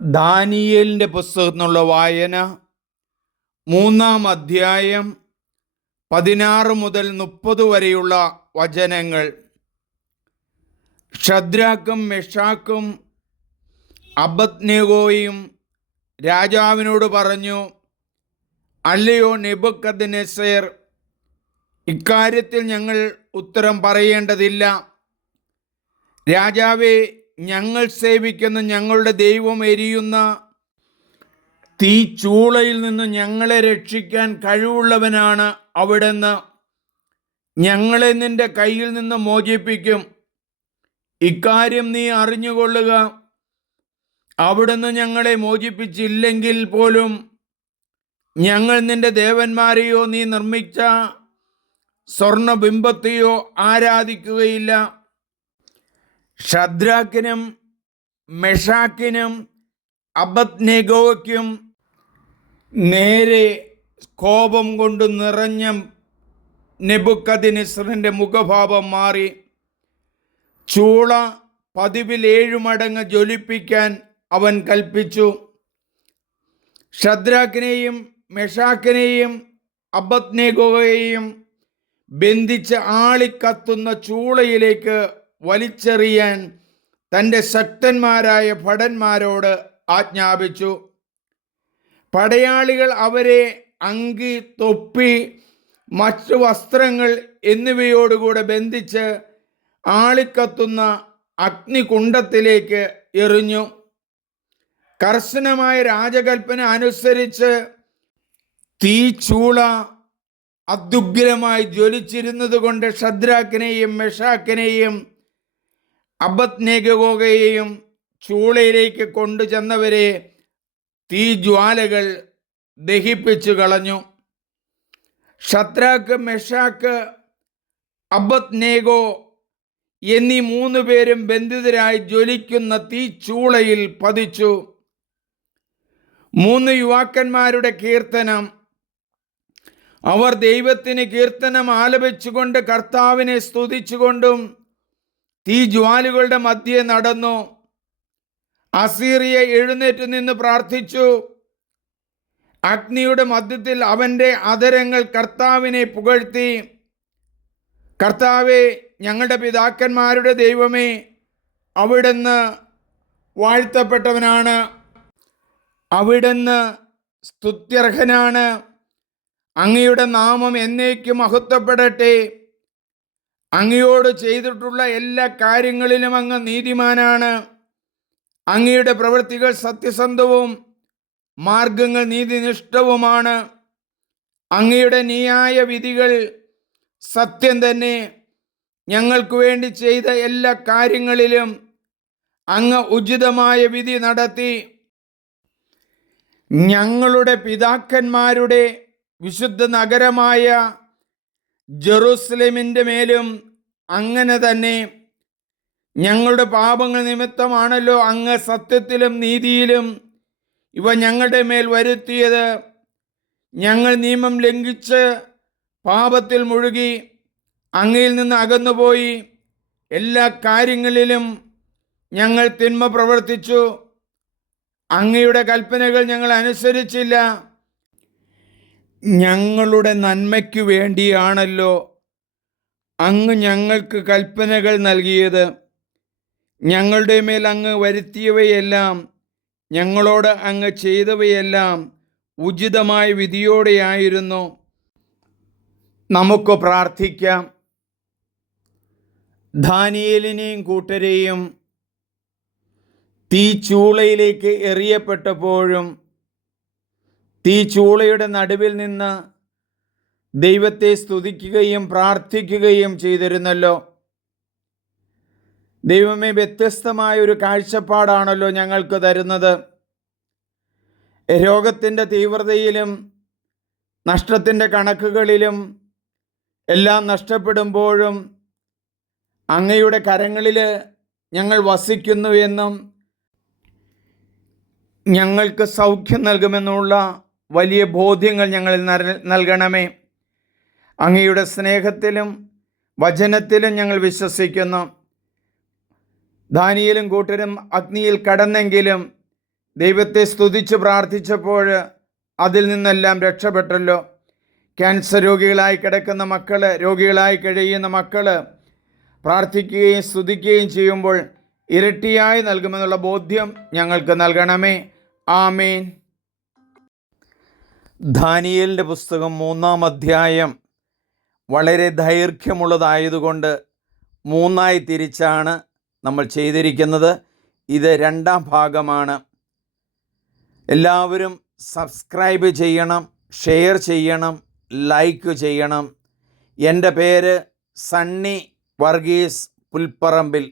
ദാനിയേലിൻ്റെ പുസ്തകത്തിൽ നിന്നുള്ള വായന 3-ാം അധ്യായം 16 മുതൽ 30 വരെയുള്ള വചനങ്ങൾ. ഷദ്രാക്കും മെഷാക്കും അബദ്നെഗോയും രാജാവിനോട് പറഞ്ഞു, അല്ലയോ നെബൂഖദ്നേസർ, ഇക്കാര്യത്തിൽ ഞങ്ങൾ ഉത്തരം പറയേണ്ടതില്ല. രാജാവേ, ഞങ്ങൾ സേവിക്കുന്ന ഞങ്ങളുടെ ദൈവം എരിയുന്ന തീച്ചൂളയിൽ നിന്ന് ഞങ്ങളെ രക്ഷിക്കാൻ കഴിവുള്ളവനാണ് അവിടുന്ന്. ഞങ്ങളെ നിന്റെ കയ്യിൽ നിന്ന് മോചിപ്പിക്കും. ഇക്കാര്യം നീ അറിഞ്ഞുകൊള്ളുക. അവിടുന്ന് ഞങ്ങളെ മോചിപ്പിച്ചില്ലെങ്കിൽ പോലും ഞങ്ങൾ നിന്റെ ദേവന്മാരെയോ നീ നിർമ്മിച്ച സ്വർണബിംബത്തെയോ ആരാധിക്കുകയില്ല. ഷദ്രാക്കിനും മെഷാക്കിനും അബദ്നെഗോയ്ക്കും നേരെ കോപം കൊണ്ട് നിറഞ്ഞ നെബൂഖദ്നേസറിൻ്റെ മുഖഭാവം മാറി. ചൂള പതിവിൽ 7 മടങ്ങ് ജ്വലിപ്പിക്കാൻ അവൻ കൽപ്പിച്ചു. ഷദ്രാക്കിനെയും മെഷാക്കിനെയും അബദ്നെഗോയെയും ബന്ധിച്ച് ആളിക്കത്തുന്ന ചൂളയിലേക്ക് വലിച്ചെറിയാൻ തൻ്റെ ശക്തന്മാരായ ഭടന്മാരോട് ആജ്ഞാപിച്ചു. പടയാളികൾ അവരെ അങ്കി, തൊപ്പി, മറ്റു വസ്ത്രങ്ങൾ എന്നിവയോടുകൂടെ ബന്ധിച്ച് ആളിക്കത്തുന്ന അഗ്നികുണ്ഡത്തിലേക്ക് എറിഞ്ഞു. കർശനമായ രാജകൽപ്പന അനുസരിച്ച് തീച്ചൂള അത്യുഗ്രമായി ജ്വലിച്ചിരുന്നത് കൊണ്ട് ഷദ്രാക്കിനെയും മെഷാക്കിനെയും അബദ്നെഗോയെയും ചൂളയിലേക്ക് കൊണ്ടുചെന്നവരെ തീജ്വാലകൾ ദഹിപ്പിച്ചു കളഞ്ഞു. ഷദ്രാക്ക്, മെഷാക്ക്, അബദ്നെഗോ എന്നീ 3 പേരും ബന്ധിതരായി ജ്വലിക്കുന്ന തീച്ചൂളയിൽ പതിച്ചു. 3 യുവാക്കന്മാരുടെ കീർത്തനം. അവർ ദൈവത്തിന് കീർത്തനം ആലപിച്ചുകൊണ്ട് കർത്താവിനെ സ്തുതിച്ചുകൊണ്ടും തീജ്വാലുകളുടെ മധ്യേ നടന്നു. അസീറിയ എഴുന്നേറ്റ് നിന്ന് പ്രാർത്ഥിച്ചു. അഗ്നിയുടെ മധ്യത്തിൽ അവൻ്റെ അധരങ്ങൾ കർത്താവിനെ പുകഴ്ത്തി. കർത്താവേ, ഞങ്ങളുടെ പിതാക്കന്മാരുടെ ദൈവമേ, അവിടുന്ന് വാഴ്ത്തപ്പെട്ടവനാണ്. അവിടുന്ന് സ്തുത്യർഹനാണ്. അങ്ങയുടെ നാമം എന്നേക്കും മഹത്വപ്പെടട്ടെ. അങ്ങയോട് ചെയ്തിട്ടുള്ള എല്ലാ കാര്യങ്ങളിലും അങ്ങ് നീതിമാനാണ്. അങ്ങയുടെ പ്രവൃത്തികൾ സത്യസന്ധവും മാർഗങ്ങൾ നീതിനിഷ്ഠവുമാണ്. അങ്ങയുടെ ന്യായ വിധികൾ സത്യം തന്നെ. ഞങ്ങൾക്ക് വേണ്ടി ചെയ്ത എല്ലാ കാര്യങ്ങളിലും അങ്ങ് ഉചിതമായ വിധി നടത്തി. ഞങ്ങളുടെ പിതാക്കന്മാരുടെ വിശുദ്ധ നഗരമായ ജെറുസലേമിൻ്റെ മേലും അങ്ങനെ തന്നെ. ഞങ്ങളുടെ പാപങ്ങൾ നിമിത്തമാണല്ലോ അങ്ങ് സത്യത്തിലും നീതിയിലും ഇവ ഞങ്ങളുടെ മേൽ വരുത്തിയത്. ഞങ്ങൾ നിയമം ലംഘിച്ച് പാപത്തിൽ മുഴുകി അങ്ങയിൽ നിന്ന് അകന്നുപോയി. എല്ലാ കാര്യങ്ങളിലും ഞങ്ങൾ തിന്മ പ്രവർത്തിച്ചു. അങ്ങയുടെ കൽപ്പനകൾ ഞങ്ങൾ അനുസരിച്ചില്ല. ഞങ്ങളുടെ നന്മയ്ക്കു വേണ്ടിയാണല്ലോ അങ്ങ് ഞങ്ങൾക്ക് കൽപ്പനകൾ നൽകിയത്. ഞങ്ങളുടെ മേൽ അങ്ങ് വരുത്തിയവയെല്ലാം, ഞങ്ങളോട് അങ്ങ് ചെയ്തവയെല്ലാം ഉചിതമായ വിധിയോടെയായിരുന്നു. നമുക്ക് പ്രാർത്ഥിക്കാം. ദാനിയേലിനെയും കൂട്ടരെയും തീച്ചൂളയിലേക്ക് എറിയപ്പെട്ടപ്പോഴും തീച്ചൂളയുടെ നടുവിൽ നിന്ന് ദൈവത്തെ സ്തുതിക്കുകയും പ്രാർത്ഥിക്കുകയും ചെയ്തിരുന്നല്ലോ. ദൈവമേ, വ്യത്യസ്തമായ ഒരു കാഴ്ചപ്പാടാണല്ലോ ഞങ്ങൾക്ക് തരുന്നത്. രോഗത്തിൻ്റെ തീവ്രതയിലും നഷ്ടത്തിൻ്റെ കണക്കുകളിലും എല്ലാം നഷ്ടപ്പെടുമ്പോഴും അങ്ങയുടെ കരങ്ങളിൽ ഞങ്ങൾ വസിക്കുന്നുവെന്നും ഞങ്ങൾക്ക് സൗഖ്യം നൽകുമെന്നുള്ള വലിയ ബോധ്യങ്ങൾ ഞങ്ങളിൽ നൽകണമേ. അങ്ങയുടെ സ്നേഹത്തിലും വചനത്തിലും ഞങ്ങൾ വിശ്വസിക്കുന്നു. ദാനിയേലും കൂട്ടരും അഗ്നിയിൽ കടന്നെങ്കിലും ദൈവത്തെ സ്തുതിച്ച് പ്രാർത്ഥിച്ചപ്പോൾ അതിൽ നിന്നെല്ലാം രക്ഷപ്പെട്ടല്ലോ. ക്യാൻസർ രോഗികളായി കിടക്കുന്ന മക്കൾ, രോഗികളായി കഴിയുന്ന മക്കൾ പ്രാർത്ഥിക്കുകയും സ്തുതിക്കുകയും ചെയ്യുമ്പോൾ ഇരട്ടിയായി നൽകുമെന്നുള്ള ബോധ്യം ഞങ്ങൾക്ക് നൽകണമേ. ആമേൻ. ദാനിയേലിൻ്റെ പുസ്തകം 3-ാം അധ്യായം വളരെ ദൈർഘ്യമുള്ളതായതുകൊണ്ട് 3ആയി തിരിച്ചാണ് നമ്മൾ ചെയ്തിരിക്കുന്നത്. ഇത് 2ാം ഭാഗമാണ്. എല്ലാവരും സബ്സ്ക്രൈബ് ചെയ്യണം, ഷെയർ ചെയ്യണം, ലൈക്ക് ചെയ്യണം. എൻ്റെ പേര് സണ്ണി വർഗീസ് പുൽപ്പറമ്പിൽ.